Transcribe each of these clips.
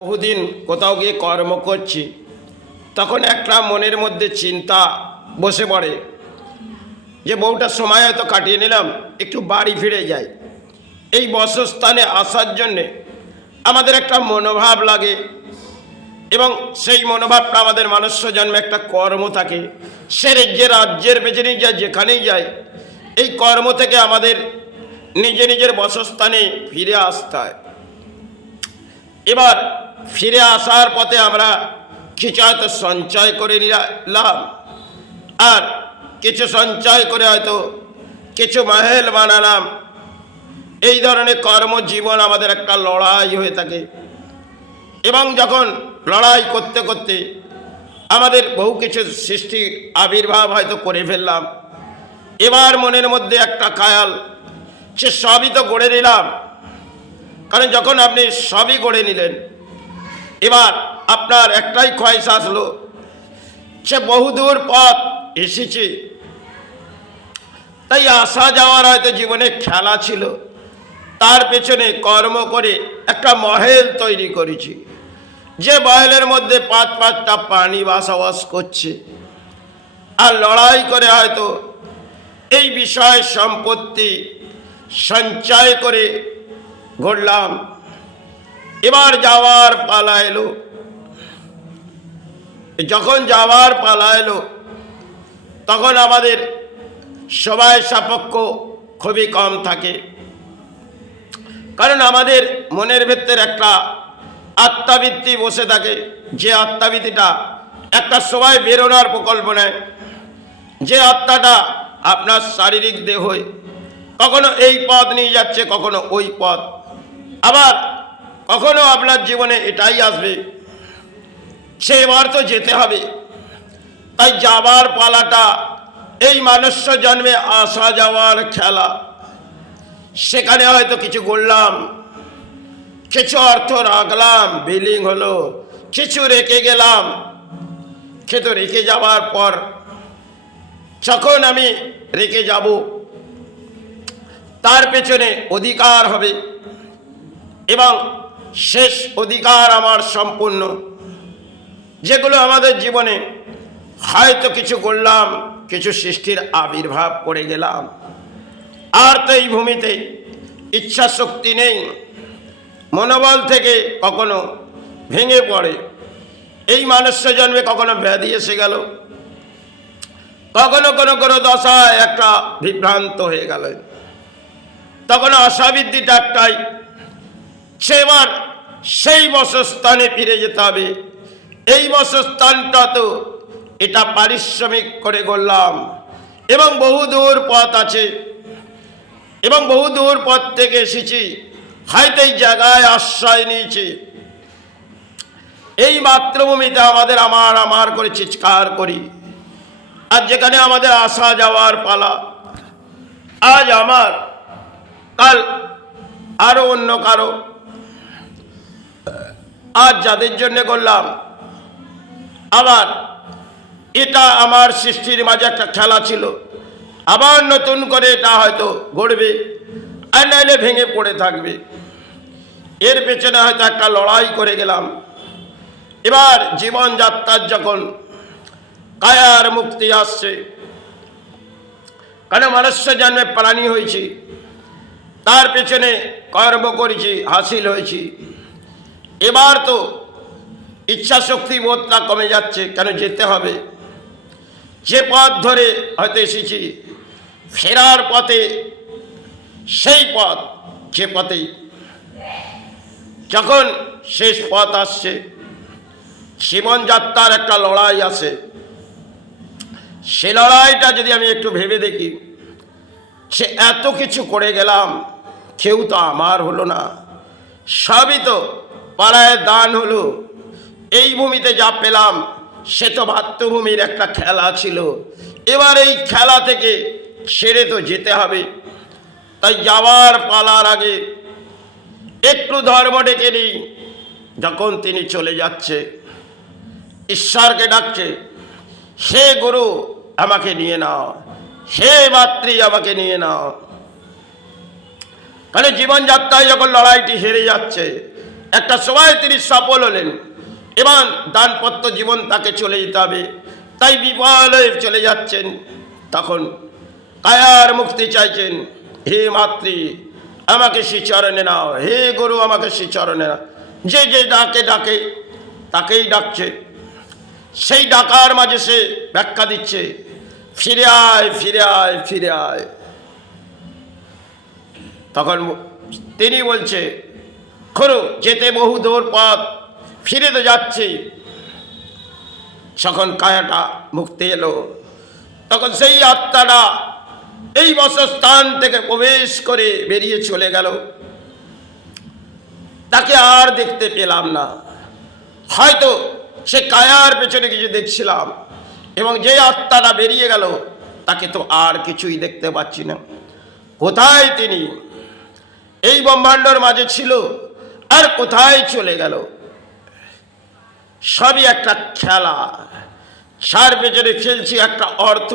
বহুদিন কোথাও গিয়ে কর্ম করছি, তখন একটা মনের মধ্যে চিন্তা বসে পড়ে যে বউটার সময় হয়তো কাটিয়ে নিলাম, একটু বাড়ি ফিরে যাই। এই বাসস্থানে আসার জন্যে আমাদের একটা মনোভাব লাগে এবং সেই মনোভাবটা আমাদের মনুষ্য জন্মে একটা কর্ম থাকে। সে যে রাজ্যের পেছনেই যায়, যেখানেই যায়, এই কর্ম থেকে আমাদের নিজের বাসস্থানে ফিরে আসতে হয়। এবার ফিরে আসার পথে আমরা কিছু হয়তো সঞ্চয় করে নিলাম, আর কিছু সঞ্চয় করে হয়তো কিছু মহল বানালাম। এই ধরনের কর্মজীবন আমাদের একটা লড়াই হয়ে থাকে এবং যখন লড়াই করতে করতে আমাদের বহু কিছু সৃষ্টির আবির্ভাব হয়তো করে ফেললাম, এবার মনের মধ্যে একটা খায়াল, সে সবই তো গড়ে নিলাম। কারণ যখন আপনি সবই গড়ে নিলেন, এবার আপনার একটাই খয়েশ আসলো, সে বহুদূর পথ এসেছে, তাই আসা যাওয়ার হয়তো জীবনে খেলা ছিল, তার পেছনে কর্ম করে একটা মহল তৈরি করেছি, যে মহলের মধ্যে পাঁচটা প্রাণী বসবাস করছে। আর লড়াই করে হয়তো এই বিষয় সম্পত্তি সঞ্চয় করে ঘুরলাম। এবার যাওয়ার পালা এলো। যখন যাওয়ার পালা এলো, তখন আমাদের সময় সাপেক্ষ খুবই কম থাকে, কারণ আমাদের মনের ভেতরে একটা আত্মাবৃত্তি বসে থাকে, যে আত্মাবৃত্তিটা একটা সময় বেরোনোর প্রকল্প নেয়। যে আত্মাটা আপনার শারীরিক দেহই কখনো এই পথ নিয়ে যাচ্ছে, কখনো ওই পথ, আবার কখনো আপনার জীবনে এটাই আসবে, সে এবার তো যেতে হবে। তাই যাবার পালাটা এই মনুষ্য জন্মে আসা যাওয়ার খেলা। সেখানে হয়তো কিছু গড়লাম, কিছু অর্থ রাখলাম, বিলিং হলো, কিছু রেখে গেলাম। কিন্তু রেখে যাওয়ার পর যখন আমি রেখে যাব, তার পেছনে অধিকার হবে এবং শেষ অধিকার আমার সম্পূর্ণ। যেগুলো আমাদের জীবনে হয়তো কিছু করলাম, কিছু সৃষ্টির আবির্ভাব করে গেলাম, আর তো এই ভূমিতে ইচ্ছা শক্তি নেই, মনোবল থেকে কখনো ভেঙে পড়ে। এই মনুষ্য জন্মে কখনো ব্যাধি এসে গেল, কখনো কোনো দশায় একটা বিভ্রান্ত হয়ে গেল, তখন আশাবৃদ্ধিটা একটাই, সেবার সেই বসস্থানে ফিরে যেতে হবে। এই বসস্থানটা তো এটা পারিশ্রমিক করে গড়লাম এবং বহুদূর পথ আছে এবং বহুদূর পথ থেকে এসেছি, হয়তো এই জায়গায় আশ্রয় নিয়েছি। এই মাতৃভূমিতে আমাদের আমার করে চিৎকার করি, আর যেখানে আমাদের আসা যাওয়ার পালা, আজ আমার, কাল আরো অন্য কারো। আজ যাদের জন্য করলাম, আবার এটা আমার সৃষ্টির মাঝে একটা খেলা ছিল, আবার নতুন করে এটা হয়তো গড়বে, আর নাইলে ভেঙে পড়ে থাকবে। এর পেছনে হয়তো একটা লড়াই করে গেলাম। এবার জীবনযাত্রার যখন কায়ার মুক্তি আসছে, কারণ মনুষ্য জন্মে প্রাণী হয়েছি, তার পেছনে কর্ম করেছি, হাসিল হয়েছি। এবার তো ইচ্ছা শক্তি বোধটা কমে যাচ্ছে, কেন যেতে হবে। যে পথ ধরে হয়তো এসেছি, ফেরার পথে সেই পথ, যে পথেই যখন শেষ পথ আসছে, জীবনযাত্রার একটা লড়াই আছে। সে লড়াইটা যদি আমি একটু ভেবে দেখি, সে এত কিছু করে গেলাম, কেউ তো আমার হলো না, সবই তো পাড়ায় দান হলো। এই ভূমিতে যা পেলাম, সে তো মাতৃভূমির একটা খেলা ছিল। এবার এই খেলা থেকে ছেড়ে তো যেতে হবে। তাই যাওয়ার পালার আগে একটু ধর্ম ডেকে নিই। যখন তিনি চলে যাচ্ছে, ঈশ্বরকে ডাকছে, হে গুরু আমাকে নিয়ে নাও, হে মাতৃ আমাকে নিয়ে নাও। কারণ জীবনযাত্রায় যখন লড়াইটি হেরে যাচ্ছে, একটা সময় তিনি সফল হলেন। এবার দানপত্র জীবন তাকে চলে যেতে হবে, তাই বিফল হয়ে চলে যাচ্ছেন। তখন কায়ার মুক্তি চাইছেন, হে মাতৃ আমাকে শ্রীচরণে নাও, হে গুরু আমাকে শ্রীচরণে নাও। যে যে ডাকে ডাকে তাকেই ডাকছে। সেই ডাকার মাঝে সে ব্যাখ্যা দিচ্ছে, ফিরে আয় ফিরে আয় ফিরে আয়। তখন তিনি বলছে, খরো যেতে বহু দূর পথ, ফিরে তো যাচ্ছি। যখন কায়াটা মুক্তি এলো, তখন সেই আত্মাটা এই বসস্থান থেকে প্রবেশ করে বেরিয়ে চলে গেল। তাকে আর দেখতে পেলাম না। হয়তো সে কায়ার পেছনে কিছু দেখছিলাম, এবং যে আত্মাটা বেরিয়ে গেল তাকে তো আর কিছুই দেখতে পাচ্ছি না। কোথায় তিনি? এই ব্রহ্মাণ্ডর মাঝে ছিল, আর কোথায় চলে গেল? সবই একটা খেলা। সার পেছনে খেলছি একটা অর্থ,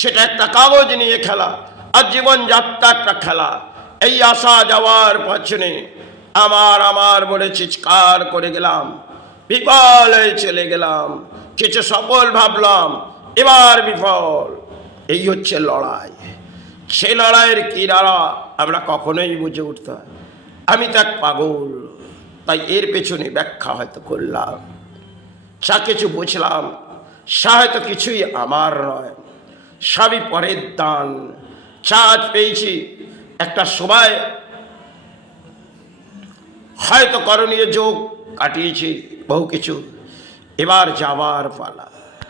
সেটা একটা কাগজ নিয়ে খেলা। আর জীবনযাত্রা একটা খেলা। এই আসা যাওয়ার পেছনে আমার আমার বলে চিৎকার করে গেলাম, বিফল হয়ে চলে গেলাম। কিছু সফল ভাবলাম, এবার বিফল। এই হচ্ছে লড়াই। সে লড়াইয়ের কি দ্বারা আমরা কখনোই বুঝে উঠতে হয়। আমি তো এক পাগল, তাই এর পেছনে ব্যাখ্যা হয়তো করলাম, যা কিছু বুঝলাম সা হয়তো কিছুই আমার নয়, সবই পরের দান। চাঁদ পেয়েছি একটা সময়, হয়তো করণীয় যোগ কাটিয়েছি বহু কিছু, এবার যাবার পালা।